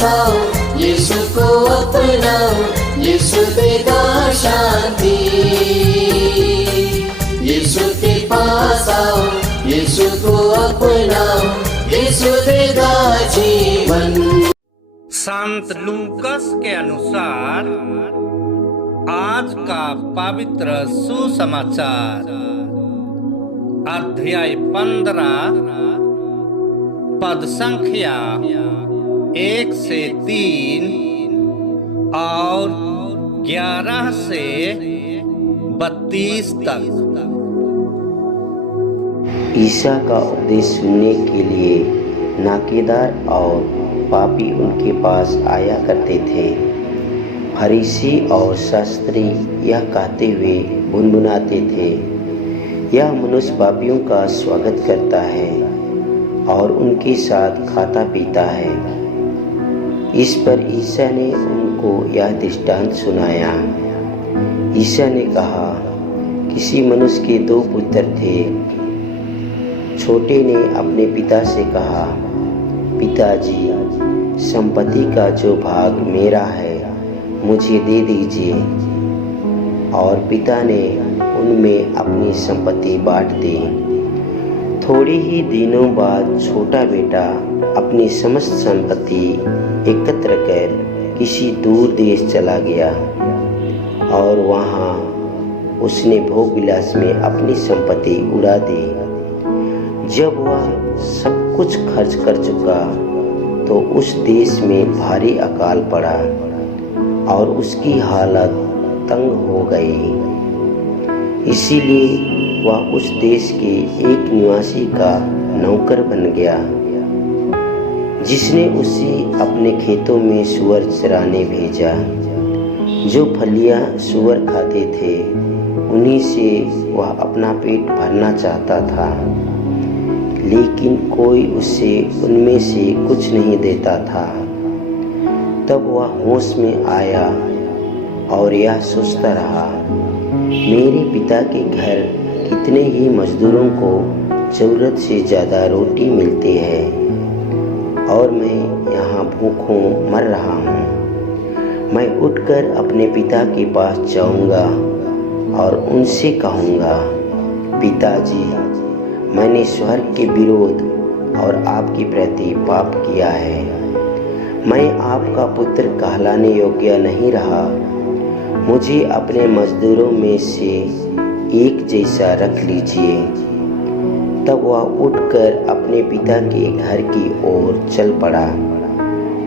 पास आओ, यीशु को अपनाओ, यीशु देगा शांति। यीशु के पास आओ, यीशु को अपनाओ, यीशु देगा जीवन। संत लूकस के अनुसार आज का पवित्र सुसमाचार अध्याय 15 पद संख्या 1 से 3 और 11 से 32 तक। ईसा का उपदेश सुनने के लिए नाकेदार और पापी उनके पास आया करते थे। फरीसी और शास्त्री यह कहते हुए गुनगुनाते थे, यह मनुष्य पापियों का स्वागत करता है और उनके साथ खाता पीता है। इस पर ईसा ने उनको यह दृष्टांत सुनाया। ईसा ने कहा, किसी मनुष्य के 2 पुत्र थे। छोटे ने अपने पिता से कहा, पिताजी, संपत्ति का जो भाग मेरा है मुझे दे दीजिए। और पिता ने उनमें अपनी संपत्ति बांट दी। थोड़े ही दिनों बाद छोटा बेटा अपनी समस्त संपत्ति एकत्र कर किसी दूर देश चला गया और वहाँ उसने भोग विलास में अपनी संपत्ति उड़ा दी। जब वह सब कुछ खर्च कर चुका तो उस देश में भारी अकाल पड़ा और उसकी हालत तंग हो गई। इसीलिए वह उस देश के एक निवासी का नौकर बन गया, जिसने उसे अपने खेतों में सूअर चराने भेजा। जो फलियां सूअर खाते थे उन्हीं से वह अपना पेट भरना चाहता था, लेकिन कोई उसे उनमें से कुछ नहीं देता था। तब वह होश में आया और यह सोचता रहा, मेरे पिता के घर कितने ही मजदूरों को जरूरत से ज़्यादा रोटी मिलती है और मैं यहाँ भूखों मर रहा हूँ। मैं उठकर अपने पिता के पास जाऊँगा और उनसे कहूँगा, पिताजी, मैंने स्वर्ग के विरोध और आपके प्रति पाप किया है। मैं आपका पुत्र कहलाने योग्य नहीं रहा। मुझे अपने मजदूरों में से एक जैसा रख लीजिए। तब वह उठकर अपने पिता के घर की ओर चल पड़ा।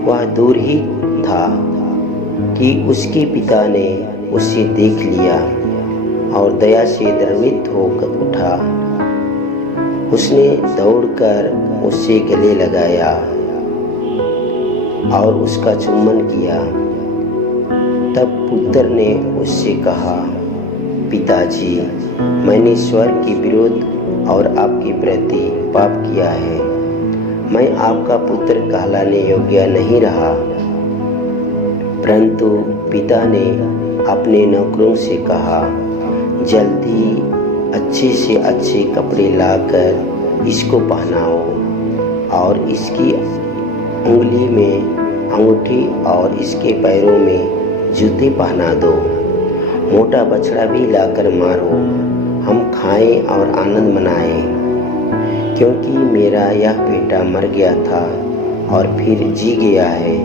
वह दूर ही था कि उसके पिता ने उसे देख लिया और दया से द्रवित होकर उठा। उसने दौड़कर उससे गले लगाया और उसका चुम्बन किया। तब पुत्र ने उससे कहा, पिताजी, मैंने स्वर्ग के विरोध और आपके प्रति पाप किया है। मैं आपका पुत्र कहलाने योग्य नहीं रहा। परंतु पिता ने अपने नौकरों से कहा, जल्दी अच्छे से अच्छे कपड़े लाकर इसको पहनाओ और इसकी उंगली में अंगूठी और इसके पैरों में जूते पहना दो। मोटा बछड़ा भी लाकर मारो, हम खाएं और आनंद मनाएं। क्योंकि मेरा यह बेटा मर गया था और फिर जी गया है,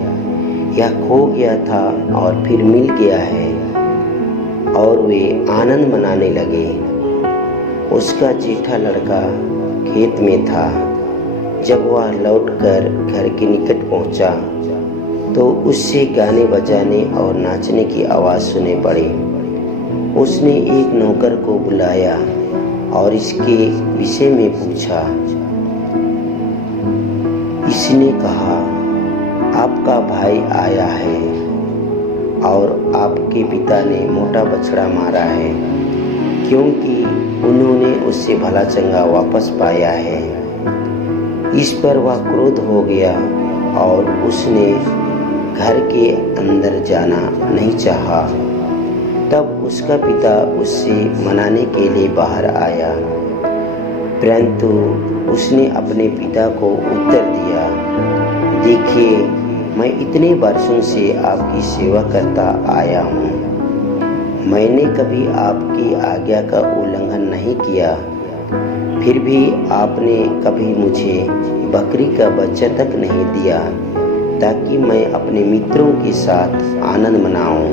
यह खो गया था और फिर मिल गया है। और वे आनंद मनाने लगे। उसका जेठा लड़का खेत में था। जब वह लौटकर घर के निकट पहुंचा तो उससे गाने बजाने और नाचने की आवाज़ सुने पड़ी। उसने एक नौकर को बुलाया और इसके विषय में पूछा। इसने कहा, आपका भाई आया है और आपके पिता ने मोटा बछड़ा मारा है, क्योंकि उन्होंने उससे भला चंगा वापस पाया है। इस पर वह क्रोध हो गया और उसने घर के अंदर जाना नहीं चाहा। तब उसका पिता उससे मनाने के लिए बाहर आया, परंतु उसने अपने पिता को उत्तर दिया, देखिए, मैं इतने वर्षों से आपकी सेवा करता आया हूँ। मैंने कभी आपकी आज्ञा का उल्लंघन नहीं किया, फिर भी आपने कभी मुझे बकरी का बच्चा तक नहीं दिया ताकि मैं अपने मित्रों के साथ आनंद मनाऊं।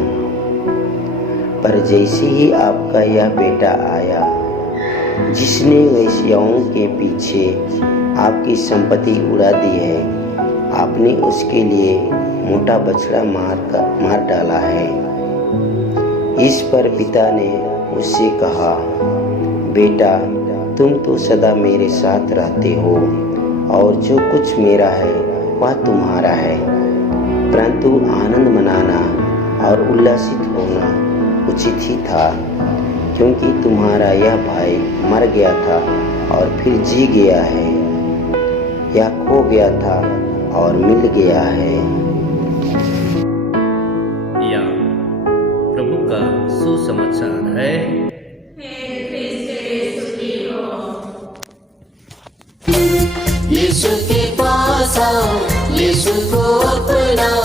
पर जैसे ही आपका यह बेटा आया जिसने वेश्याओं के पीछे आपकी संपत्ति उड़ा दी है, आपने उसके लिए मोटा बछड़ा मार डाला है। इस पर पिता ने उससे कहा, बेटा तुम तो सदा मेरे साथ रहते हो और जो कुछ मेरा है वह तुम्हारा है, परंतु आनंद मनाना और उल्लासित होना उचित ही था, क्योंकि तुम्हारा यह भाई मर गया था और फिर जी गया है, या खो गया था और मिल गया है। या प्रभु का सुसमाचार है। यीशु के पास आओ, यीशु को अपनाओ,